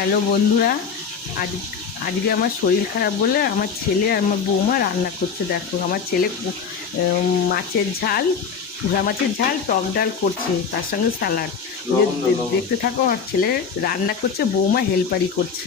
Hello বন্ধুরা, আজ আজকে আমার শরীর খারাপ বলে আমার ছেলে আর আমার বৌমা রান্না করছে। দেখো আমার ছেলে মাছের ঝাল, ভোলা মাছের ঝাল, টক ডাল করছে, তার সঙ্গে স্যালাড। দেখতে থাকো, আমার ছেলে রান্না করছে, বৌমা হেল্পারি করছে।